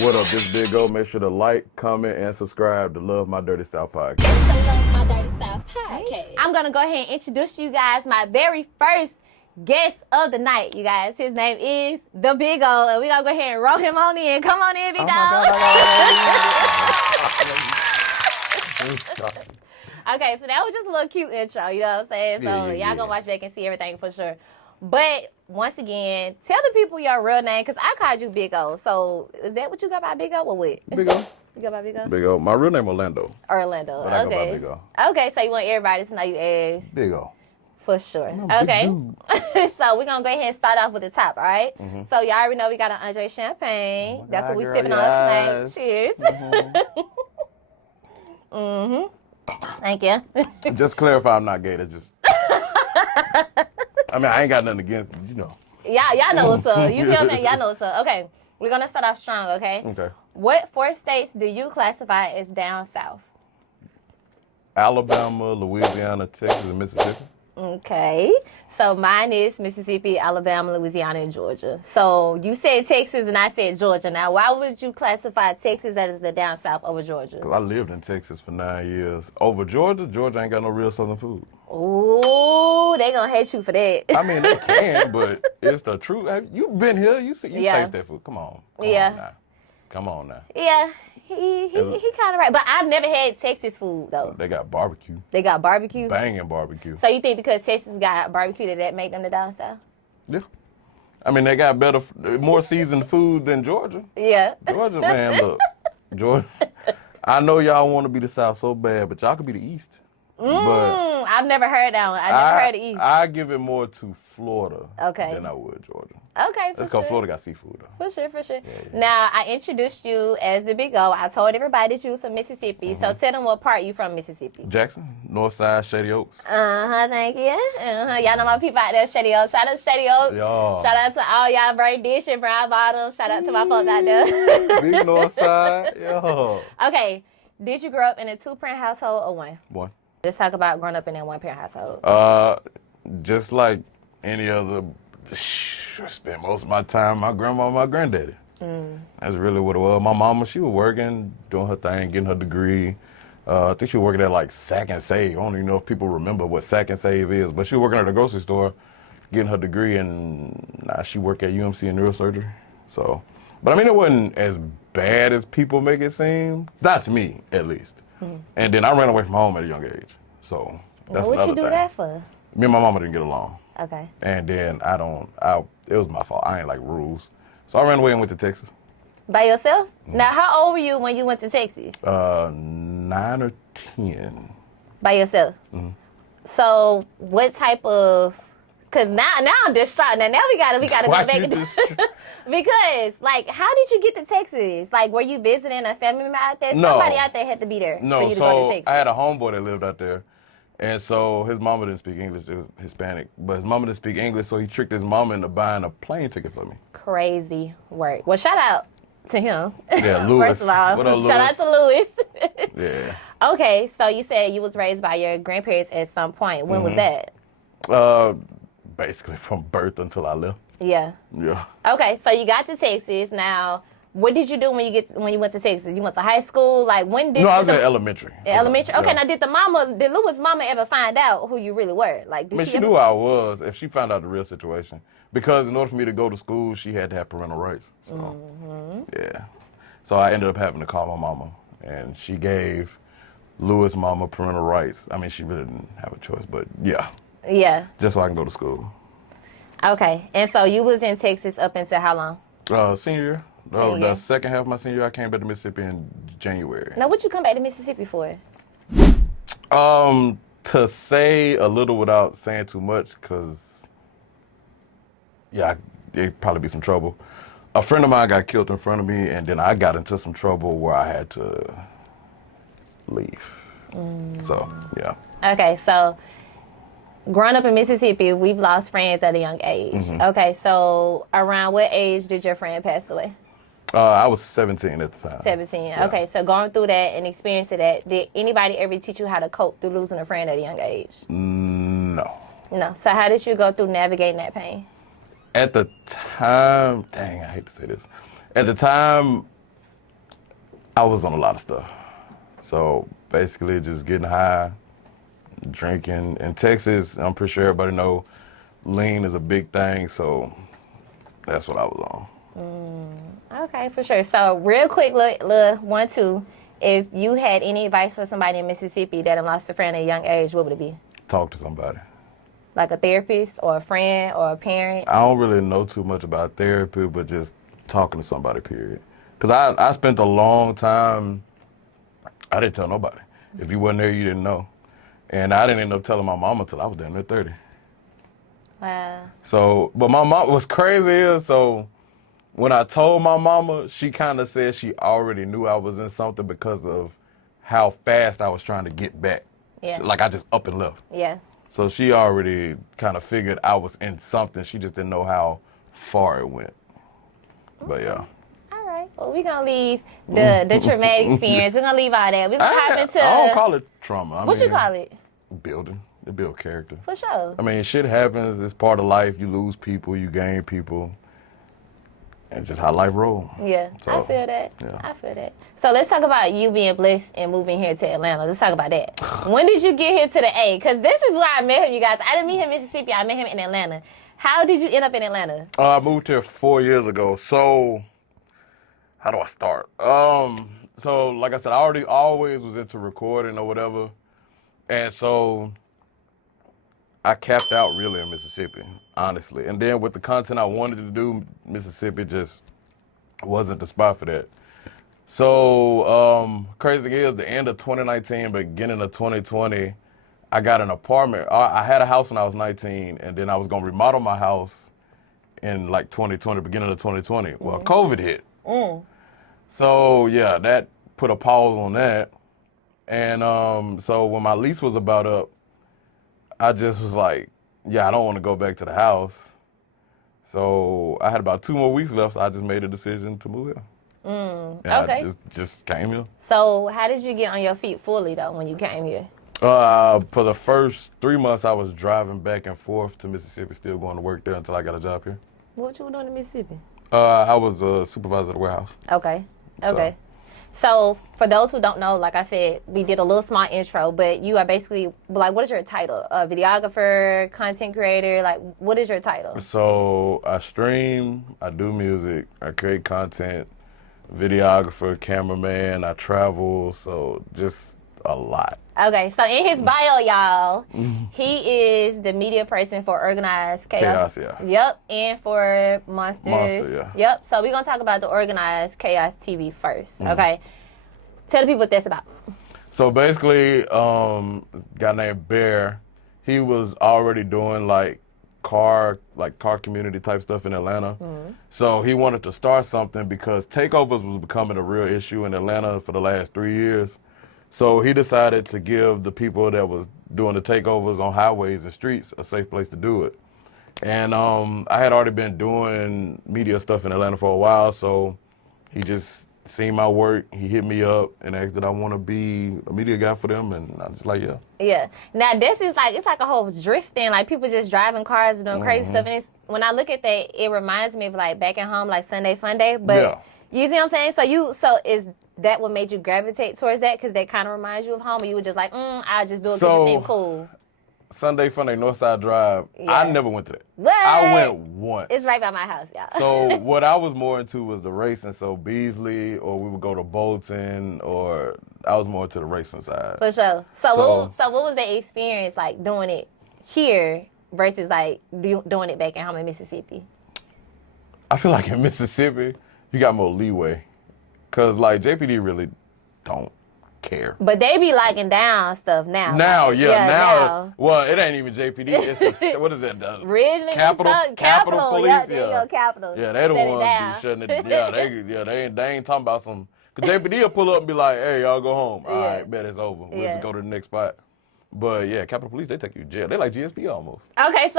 What up, this Big O? Make sure to like, comment, and subscribe to Love My Dirty South podcast. It's the Love My Dirty South podcast. I'm going to go ahead and introduce you guys my very first guest of the night, you guys. His name is the Big O, and we're going to go ahead and roll him on in. Come on in, Big O. Okay, so that was just a little cute intro, you know what I'm saying? So y'all gonna watch back and see everything for sure. But once again, tell the people your real name, because I called you Big O. So is that what you got by Big O or what? Big O. You go by Big O? Big O. My real name Orlando. Orlando. But I go by Okay. Big O. Okay, so you want everybody to know you as Big O. for sure. I'm Okay. big So we're gonna go ahead and start off with the top, all right? Mm-hmm. So y'all already know we got an Andre champagne. Oh That's God, what we girl, sipping yes. on tonight. Cheers. Mm-hmm. Thank you. Just clarify, I'm not gay. That's just. I mean, I ain't got nothing against, you know. Y'all know what's up. You see what I'm saying? Y'all know what's up. Okay, we're gonna start off strong, okay? Okay. What 4 states do you classify as down south? Alabama, Louisiana, Texas, and Mississippi. Okay. So mine is Mississippi, Alabama, Louisiana, and Georgia. So you said Texas and I said Georgia. Now, why would you classify Texas as the down south over Georgia? Cause I lived in Texas for 9 years. Over Georgia, Georgia ain't got no real Southern food. Ooh, they gonna hate you for that. I mean, they can, but it's the truth. You been here, you see, you Yeah. taste that food. Come on. Come on now. Yeah, he kind of right. But I've never had Texas food, though. They got barbecue. They got barbecue. Banging barbecue. So you think because Texas got barbecue, did that make them the down south? Yeah. I mean, they got more seasoned food than Georgia. Yeah. Georgia, man, look. Georgia. I know y'all want to be the South so bad, but y'all could be the East. But I've never heard that one. I never heard the East. I give it more to Florida than I would Georgia. Okay, for Let's sure. go. Florida got seafood, though. For sure, for sure. Yeah. Now, I introduced you as the Big O. I told everybody that you was from Mississippi. So tell them what part you from Mississippi. Jackson, North Side, Shady Oaks. Thank you. Y'all know my people out there, Shady Oaks. Shout out to Shady Oaks. Y'all. Shout out to all y'all Brain Dish and Brown Bottom. Shout out to my folks out there. Big North Side, yo. Okay, did you grow up in a 2-parent household or one? One. Let's talk about growing up in a 1-parent household. Just like any other, I spent most of my time with my grandma and my granddaddy. That's really what it was. My mama, she was working, doing her thing, getting her degree. I think she was working at like Sack and Save. I don't even know if people remember what Sack and Save is, but she was working at a grocery store, getting her degree, and now she worked at UMC in neurosurgery. So, but I mean, it wasn't as bad as people make it seem. Not to me, at least. And then I ran away from home at a young age. So that's What another you do thing. that for? Me and my mama didn't get along. Okay. And then it was my fault. I ain't like rules. So I ran away and went to Texas. By yourself? Now, how old were you when you went to Texas? 9 or 10. By yourself? So what type of... Because now I'm distraught. Now we gotta go Why back. you Because, like, how did you get to Texas? Like, were you visiting a family member out there? No. Somebody out there had to be there for No, you to go to so Texas. I had a homeboy that lived out there. And so his mama didn't speak English. It was Hispanic. But his mama didn't speak English, so he tricked his mama into buying a plane ticket for me. Crazy work. Well, shout out to him. Yeah, Louis. First of all, What up, shout out to Louis. Yeah. Okay, so you said you was raised by your grandparents at some point. When was that? Basically from birth until I left. Yeah. Yeah. Okay, so you got to Texas. Now, what did you do when you went to Texas? You went to high school? Like, when did No, I was in elementary. elementary? Okay, Yeah. now did Louis' mama ever find out who you really were? Like, did I mean, she ever... knew who I was if she found out the real situation. Because in order for me to go to school, she had to have parental rights. So, yeah. So I ended up having to call my mama. And she gave Louis' mama parental rights. I mean, she really didn't have a choice, but yeah. Yeah. Just so I can go to school. Okay, and so you was in Texas up until how long? Senior year. Senior year. The second half of my senior year, I came back to Mississippi in January. Now, what you come back to Mississippi for? To say a little without saying too much, because, yeah, it'd probably be some trouble. A friend of mine got killed in front of me, and then I got into some trouble where I had to leave. So, yeah. Okay, so growing up in Mississippi, we've lost friends at a young age. Okay, so around what age did your friend pass away? I was 17 at the time. 17. Yeah. Okay, so going through that and experiencing that, did anybody ever teach you how to cope through losing a friend at a young age? No. No. So how did you go through navigating that pain? At the time, dang, I hate to say this. At the time, I was on a lot of stuff. So basically just getting high, drinking. In Texas, I'm pretty sure everybody know lean is a big thing, so that's what I was on. Okay, for sure. So real quick, look, 1, 2. If you had any advice for somebody in Mississippi that had lost a friend at a young age, what would it be? Talk to somebody. Like a therapist or a friend or a parent? I don't really know too much about therapy, but just talking to somebody, period. Because I spent a long time, I didn't tell nobody. If you wasn't there, you didn't know. And I didn't end up telling my mama until I was damn near 30. Wow. So, but my mom was crazy. So when I told my mama, she kind of said she already knew I was in something because of how fast I was trying to get back. Yeah. Like I just up and left. Yeah. So she already kind of figured I was in something. She just didn't know how far it went. But yeah. All right. Well, we're going to leave the traumatic experience. We're going to leave all that. We're going to hop into... I don't call it trauma. What you call it? Building. It build character. For sure. I mean, shit happens. It's part of life. You lose people. You gain people. And just how life rolls. Yeah, So, I feel that. yeah. I feel that. So let's talk about you being blessed and moving here to Atlanta. Let's talk about that. When did you get here to the A? Because this is where I met him, you guys. I didn't meet him in Mississippi. I met him in Atlanta. How did you end up in Atlanta? I moved here 4 years ago. So how do I start? So like I said, I already always was into recording or whatever. And so I capped out really in Mississippi, honestly. And then with the content I wanted to do, Mississippi just wasn't the spot for that. So crazy thing is, the end of 2019, beginning of 2020, I got an apartment. I had a house when I was 19, and then I was gonna remodel my house in like 2020, beginning of 2020. Well, COVID hit. So yeah, that put a pause on that. And so when my lease was about up, I just was like, yeah, I don't want to go back to the house. So I had about 2 more weeks left, so I just made a decision to move here. And okay. I just came here. So how did you get on your feet fully, though, when you came here? For the first 3 months, I was driving back and forth to Mississippi, still going to work there until I got a job here. What you were doing in Mississippi? I was a supervisor at the warehouse. Okay. So for those who don't know, like I said, we did a little small intro, but you are basically, like, what is your title? A videographer, content creator? Like, what is your title? So I stream, I do music, I create content, videographer, cameraman, I travel, so just a lot. Okay, so in his bio, y'all, he is the media person for Organized Chaos. Chaos, yeah. Yep, and for Monsters. Monster, yeah. Yep, so we're going to talk about the Organized Chaos TV first, okay? Tell the people what that's about. So basically, a guy named Bear, he was already doing like car community type stuff in Atlanta. So he wanted to start something because takeovers was becoming a real issue in Atlanta for the last 3 years. So he decided to give the people that was doing the takeovers on highways and streets a safe place to do it. And I had already been doing media stuff in Atlanta for a while, so he just seen my work. He hit me up and asked that I want to be a media guy for them, and I was like, yeah. Yeah. Now this is like, it's like a whole drifting, like people just driving cars and doing crazy stuff. And it's, when I look at that, it reminds me of like back at home, like Sunday Fun Day. But you see what I'm saying? So is that what made you gravitate towards that? Because that kind of reminds you of home, or you were just like, I just do it because it seemed cool. Sunday Fun Day, Northside Drive. Yeah. I never went to that. What? I went once. It's right by my house, y'all. So what I was more into was the racing. So Beasley, or we would go to Bolton, or I was more into the racing side. For sure. So what was the experience like doing it here versus like doing it back at home in Mississippi? I feel like in Mississippi, you got more leeway. Because like JPD really don't care. But they be locking down stuff now. Now, like, now. Well, it ain't even JPD. It's the, what is it? Ridgeland, Capitol Police. Yeah, there you go, Capitol. Yeah, they the ones be shutting it. They ain't talking about some. Cause JPD will pull up and be like, "Hey, y'all go home. All right, bet it's over. We'll just go to the next spot." But yeah, Capitol Police, they take you to jail. They like GSP almost. Okay,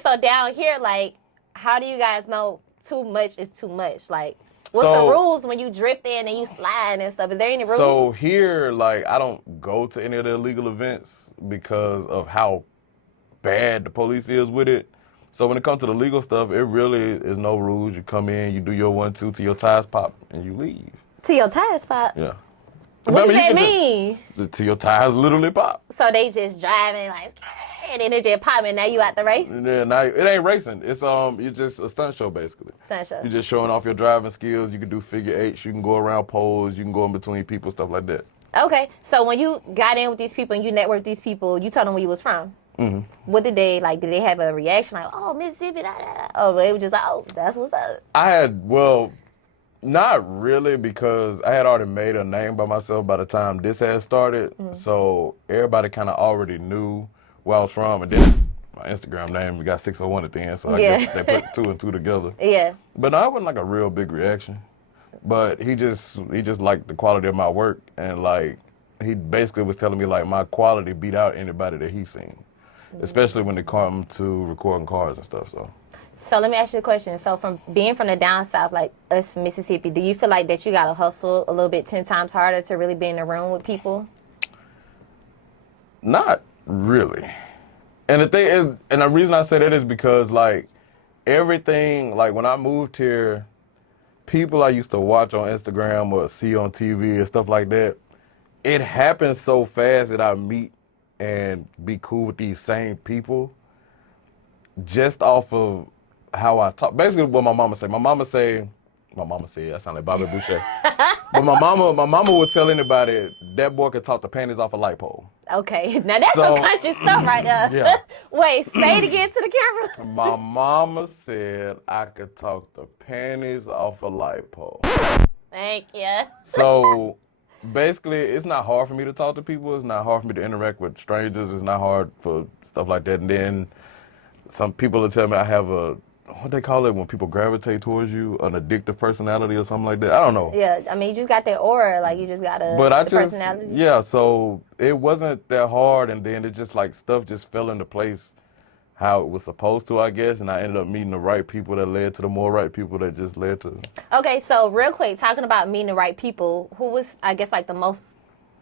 so down here, like, how do you guys know too much is too much? Like, what's the rules when you drift in and you slide and stuff? Is there any rules? So here, like, I don't go to any of the illegal events because of how bad the police is with it. So when it comes to the legal stuff, it really is no rules. You come in, you do your 1-2 till your tires pop, and you leave. To your tires pop? Yeah. What does you that can mean? Till your tires literally pop. So they just driving like, and then it just popping. Now you out the race? Yeah, now it ain't racing. It's just a stunt show basically. Stunt show. You're just showing off your driving skills. You can do figure eights. You can go around poles. You can go in between people, stuff like that. Okay, so when you got in with these people and you networked with these people, you told them where you was from. Mm-hmm. What did they like? Did they have a reaction like, "Oh, Mississippi"? Da, da, da. Oh, they were just like, "Oh, that's what's up." Not really, because I had already made a name by myself by the time this had started. Mm-hmm. So everybody kind of already knew where I was from. And then my Instagram name, we got 601 at the end. So I guess they put 2 and 2 together. Yeah. But no, it wasn't like a real big reaction. But he just liked the quality of my work. And like, he basically was telling me like my quality beat out anybody that he's seen. Especially when it come to recording cars and stuff, So let me ask you a question. So from being from the down south, like us from Mississippi, do you feel like that you got to hustle a little bit 10 times harder to really be in the room with people? Not really. And the thing is, and the reason I say that is because like everything, like when I moved here, people I used to watch on Instagram or see on TV and stuff like that, it happens so fast that I meet and be cool with these same people just off of how I talk. Basically what my mama said, I sound like Bobby Boucher. But my mama would tell anybody that boy could talk the panties off a light pole. Okay, now that's some country stuff right there. Yeah. Wait, say it again to the camera. My mama said I could talk the panties off a light pole. Thank you. So basically, it's not hard for me to talk to people. It's not hard for me to interact with strangers. It's not hard for stuff like that. And then some people will tell me I have what they call it when people gravitate towards you, an addictive personality or something like that. I don't know. Yeah, I mean, you just got that aura, like you just got personality. Yeah, so it wasn't that hard, and then it just like stuff just fell into place how it was supposed to, I guess, and I ended up meeting the right people that led to the more right people that just led to. Okay, so real quick, talking about meeting the right people, who was, I guess, like the most,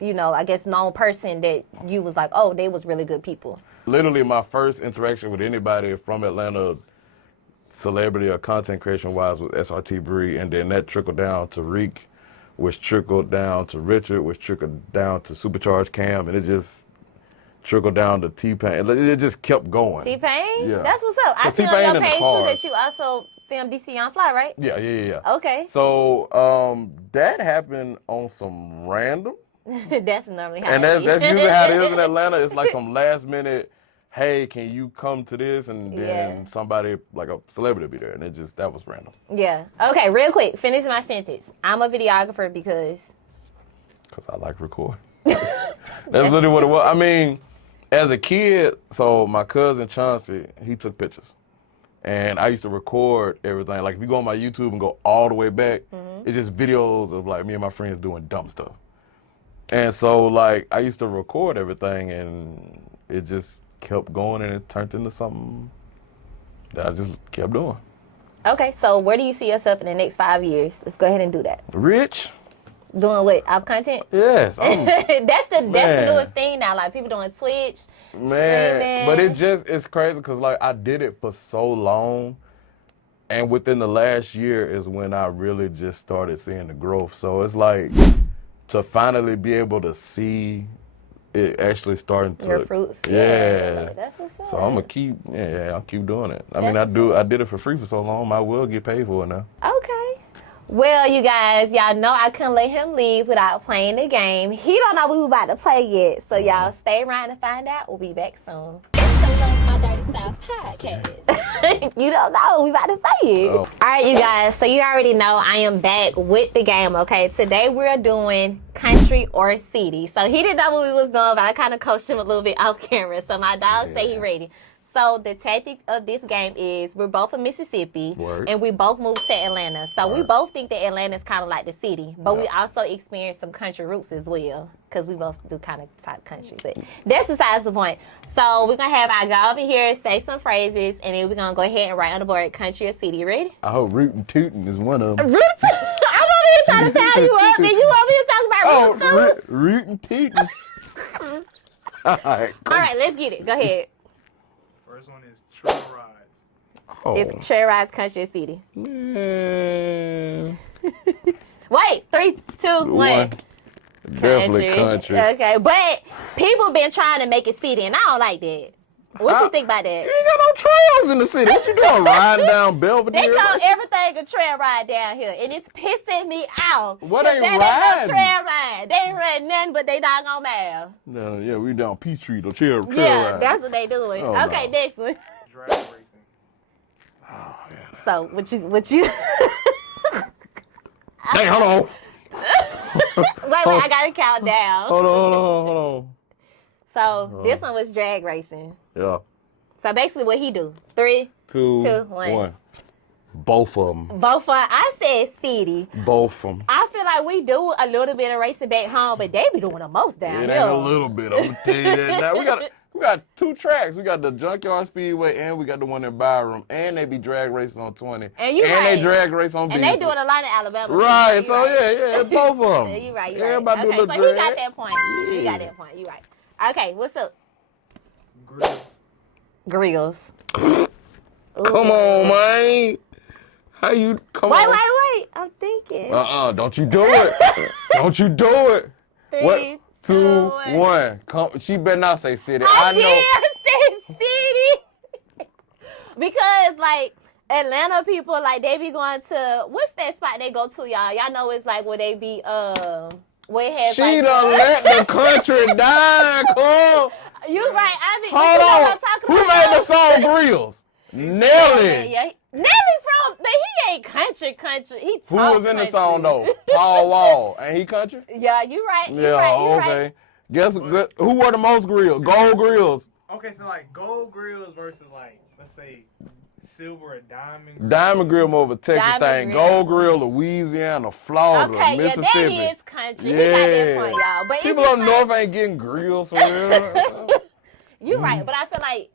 known person that you was like, oh, they was really good people? Literally, my first interaction with anybody from Atlanta, celebrity or content creation wise, was SRT Bree, and then that trickled down to Reek, which trickled down to Richard, which trickled down to Supercharged Cam, and it just trickled down to T-Pain. It just kept going. T-Pain? Yeah. That's what's up. I see on your page too that you also filmed DC on Fly, right? Yeah. Okay. So that happened on some random. That's normally how and that's usually how it is in Atlanta. It's like some last minute, hey, can you come to this? And then somebody, like a celebrity, be there. And that was random. Yeah. Okay, real quick, finish my sentence. I'm a videographer because I like recording. That's literally what it was. I mean, as a kid, so my cousin Chauncey, he took pictures. And I used to record everything. Like if you go on my YouTube and go all the way back, it's just videos of like me and my friends doing dumb stuff. And so like I used to record everything, and it just kept going, and it turned into something that I just kept doing. Okay, so where do you see yourself in the next 5 years? Let's go ahead and do that. Rich. Doing what? Our content? Yes. That's the newest thing now. Like people doing Twitch, streaming. But it's crazy because like I did it for so long, and within the last year is when I really just started seeing the growth. So it's like to finally be able to see it actually starting to your fruits. Yeah. That's what's up. So I'm gonna keep I'll keep doing it. I mean I did it for free for so long, I will get paid for it now. Okay. Well, you guys, y'all know I couldn't let him leave without playing the game. He don't know what we about to play yet, so y'all stay around to find out. We'll be back soon. It's the Love My Dirty South podcast. You don't know. We about to say it. Oh. All right, you guys. So you already know I am back with the game, okay? Today we're doing country or city. So he didn't know what we was doing, but I kind of coached him a little bit off camera. So my dog say he ready. So the tactic of this game is we're both from Mississippi, and we both moved to Atlanta. So we both think that Atlanta is kind of like the city, but we also experience some country roots as well, because we both do kind of talk country. But that's besides the point. So we're going to have our guy over here say some phrases, and then we're going to go ahead and write on the board country or city. Ready? I hope rootin' tootin' is one of them. I'm over here trying to tell you up, and you over here talking about rootin' tootin'. All right, let's get it. Go ahead. First one is trail rides. It's trail rides, country or city. Man. Wait, 3, 2, 1. Definitely country. Okay, but people been trying to make it city, and I don't like that. What you think about that? You ain't got no trails in the city. What you doing? Riding down Belvedere? They call everything a trail ride down here, and it's pissing me off. What ain't That riding? ain't no trail ride. They ain't riding nothing but they doggone mile. No, yeah, we down Peachtree, the trail Yeah, ride. that's what they doing. Oh, okay, no. next one. Drag racing. Oh, yeah. So, what you... Hey, hold on. wait, I gotta count down. Hold on. So, this one was drag racing. Yeah. So, basically what he do. 3, 2, 1. 1. Both of them. Both of I said city. Both of them. I feel like we do a little bit of racing back home, but they be doing the most down It here. ain't a little bit. I'm gonna tell you that now. We got 2 tracks. We got the Junkyard Speedway and we got the one in Byram. And they be drag racing on 20. And you and right. they drag race on And Beasley. they doing a lot in Alabama. Right, too. so yeah, both of them. Yeah, you right. Everybody do Okay, a so little he drag. got that point. You Yeah. got that point. You right. Okay, what's up? Grills. Grills. Come on, man. How you come on? Wait. I'm thinking. Don't you do it. Don't you do it. 3, What? 2, 2, 1. Come, she better not say city. I I know. did say city. Because, like, Atlanta people, like, they be going to, what's that spot they go to, y'all? Y'all know it's, like, where they be, where it has, She like, done let the country die, Cole. You right. I mean, Hold you know what on. I'm talking Who about? made the song Grills? Nelly. Yeah. Nelly from, but he ain't country. He Who talk was in the country. song, though? Paul Wall. Ain't he country? Yeah, you right. You Yeah, right. You okay. right. Guess who were the most grills? Gold grills. Okay, so like gold grills versus like, let's say, silver or diamond. Diamond grill more of a Texas Diamond thing. grill. Gold grill, Louisiana, Florida, Okay, yeah, Mississippi. that is country. He got that point, y'all. But People it's up just north ain't getting grills for real. you right, but I feel like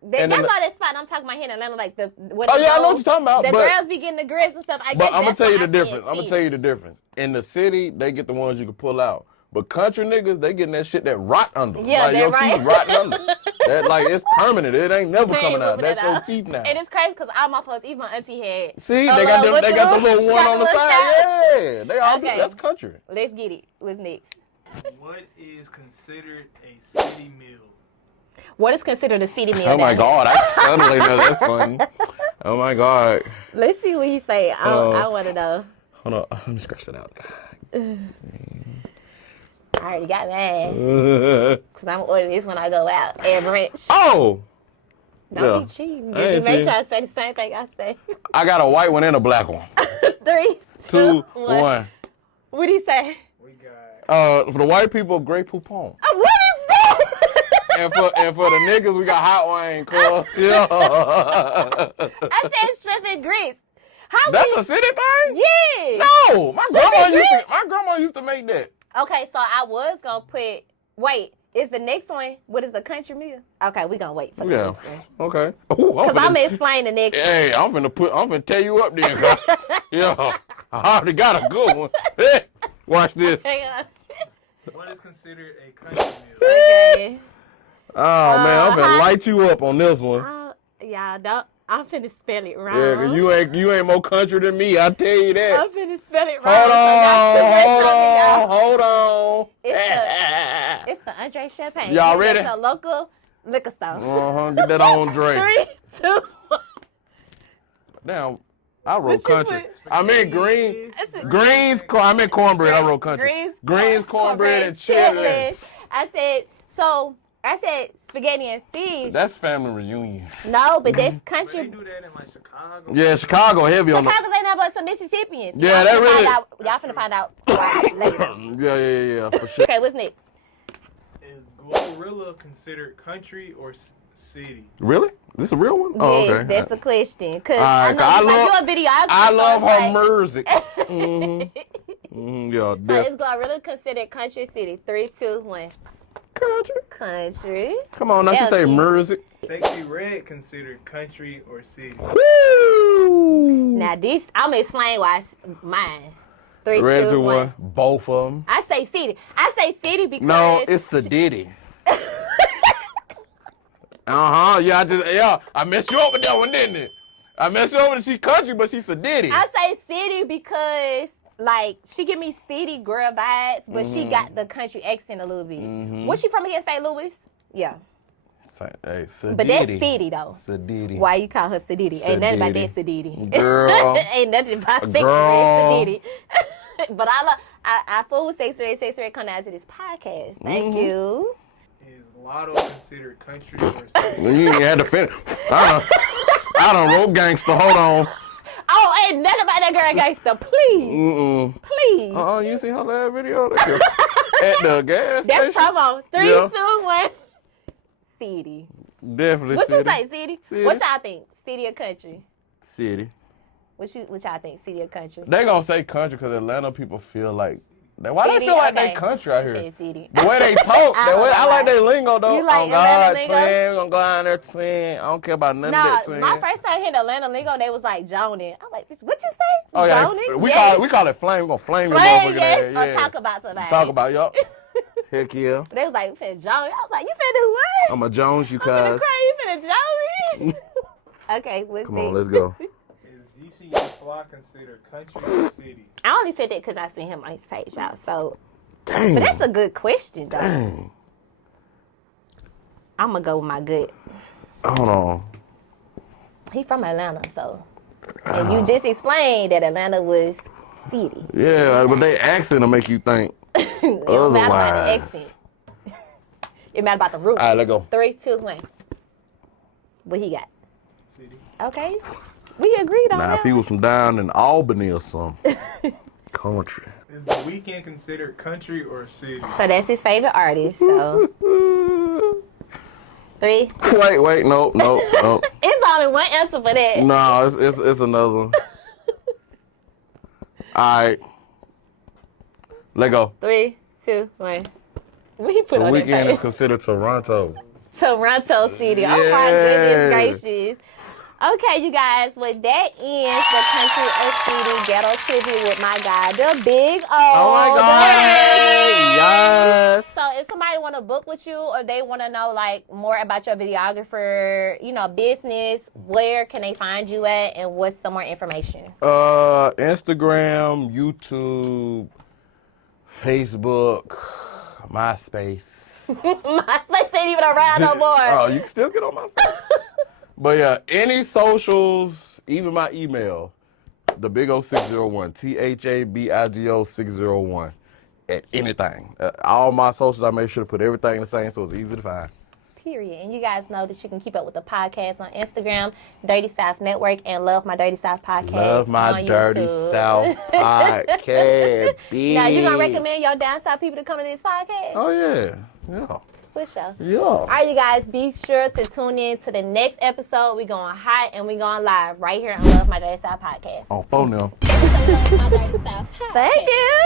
And that's then why that spot I'm talking about here in Atlanta, like Oh yeah, I know what you're talking about. The but girls be getting the grills and stuff. I but guess I'm gonna that's tell you why the I said difference. I'm gonna city. tell you the difference. In the city, they get the ones you can pull out. But country niggas, they getting that shit that rot under. Yeah, like that your right. teeth rotting under. That like it's permanent. It ain't never They ain't coming out. moving That's it your out. teeth now. And it's crazy because all my folks, even my auntie had. See, a they got little them, they got the little one got on the little side. shot. Yeah, they all do. Okay. That's country. Let's get it. What's next? What is considered a city meal? What is considered a city meal? Oh my down God, I suddenly know that's funny. Oh my God. here? Let's see what he say. I want to know. Hold on, let me scratch that out. I already got mine. Because I'm ordering this when I go out at brunch. Oh! Don't Yeah. be cheating. I Did you ain't make cheating. sure I say the same thing I say? I got a white one and a black one. 3, 2, 1. 1. What do you say? We got For the white people, Grey Poupon. Oh, what is that? And for the niggas, we got hot wine, cuz. Yeah. I said shrimp and grits. How That's many? a city thing? Yeah. No, my grandma used to make that. Okay, so I was gonna put. Wait, is the next one? What is the country meal? Okay, we gonna wait for the Yeah. next one. Okay. Cause I'm gonna explain the next one. Hey, I'm finna tell you up there, cuz. Yeah. I already got a good one. Hey, watch this. Hang on. what is considered a country meal? Okay. Oh man, I'm hi. finna light you up on this one. Y'all don't. I'm finna spell it wrong. Yeah, cause you ain't more country than me. I tell you that. I'm finna spell it wrong. Hold on. It's the Andre Champagne. Y'all ready? It's a local liquor store. Get that on Drake. 3, 2, 1. Damn, I wrote What you country. put? I meant green. It's I meant cornbread. I wrote country. Greens, cornbread, and chitlins. I said spaghetti and fish. That's family reunion. No, but that's But country. they do that in like Chicago. Yeah, Chicago heavy on Chicago's ain't nothing but some Mississippians. Yeah, that really- Y'all finna find out why later. the. Yeah, for sure. Okay, what's next? Is Glorilla considered country or city? Really? This a real one? Oh, Yes, okay. that's a question. Cause All right, I know I you love- like, you a videographer. I love so her it's music. Yeah, So def- it's Glorilla considered country city. 3, 2, 1. country. Country. Come on, now she say Healthy. music. Sexy Red considered country or city? Woo! Now this, I'm gonna explain why it's mine. 3, Ready 2, to 1. one. Both of them. I say city. I say city because No, it's a Diddy. Yeah, I messed you up with that one, didn't it? I messed you up with she country, but she's a Diddy. I say city because Like, she give me city girl vibes, but she got the country accent a little bit. Where's she from again? St. Louis? Yeah. Hey, But that's city, though. Sadidi. Why you call her Sadidi? Ain't nothing about that Sadidi. Girl. Ain't nothing about Sex Red Girl. Sadidi. But I fool with Sex Red. Sex Red come out to this podcast. Thank you. Is Lotto considered country or city? You ain't had to finish. I don't know, gangster. Hold on. Oh, ain't nothing about that girl gangster. Please. Please. You see her last video? At the gas That's station? promo. 3, Yeah. 2, 1. City. Definitely What city. you say, city? City. What y'all think? City or country? City. What y'all think? City or country? They gonna say country because Atlanta people feel like why City, they feel like okay. they country out Say here? city. The way they talk, I the way don't I know like why. their lingo though. You like oh God, Atlanta lingo? twin, we gonna go down there, twin. I don't care about none of No, that, twin. my first time hearing Atlanta lingo, they was like joning. I'm like, what you say? Oh yeah, Joning? we Yes. call it flame. We gonna flame your Flame, motherfucking yes. ass. Or Yeah. talk about somebody. Talk about y'all. Heck yeah. They was like, you finna Jones. I was like, you finna do what? I'm a Jones, you I'm finna guys. cry. You finna Jones me? Okay, let's Come see. on, let's go. Is GCU Fly considered country or city? I only said that because I seen him on his page, y'all. So, Dang. but that's a good question, though. Dang. I'm gonna go with my gut. Hold on. He from Atlanta, so. And you just explained that Atlanta was city. Yeah, but they accent will make you think. It don't matter about the Otherwise. accent. It matter about the roots. All right, let's go. 3, 2, 1. What he got? City. Okay. We agreed on Now, that. if he was from down in Albany or something, country. Is The Weeknd considered country or city? So that's his favorite artist. So 3. Wait, no. It's only one answer for that. No, it's another one. All right. Let go. 3, 2, 1. What he put The on that Weekend is page? considered Toronto. Toronto City. Oh my Yeah. goodness gracious. Okay, you guys. Well, that ends the country or city ghetto trivia with my guy, the Big O. Oh my God! Yes. So if somebody want to book with you or they want to know like more about your videographer, business, where can they find you at and what's some more information? Instagram, YouTube, Facebook, MySpace. MySpace ain't even around no more. Oh, you can still get on MySpace. But yeah, any socials, even my email, thebigo601, THABIGO601, at anything. All my socials, I make sure to put everything the same so it's easy to find. Period. And you guys know that you can keep up with the podcast on Instagram, Dirty South Network, and Love My Dirty South Podcast. Love my on Dirty YouTube. South podcast. Now, you gonna recommend your down south people to come to this podcast? Oh yeah. For sure. Yeah. All right, you guys, be sure to tune in to the next episode. We're going hot and we're going live right here on Love My Dirty South Podcast. On phone now. Love My Dirty South Podcast. Thank you.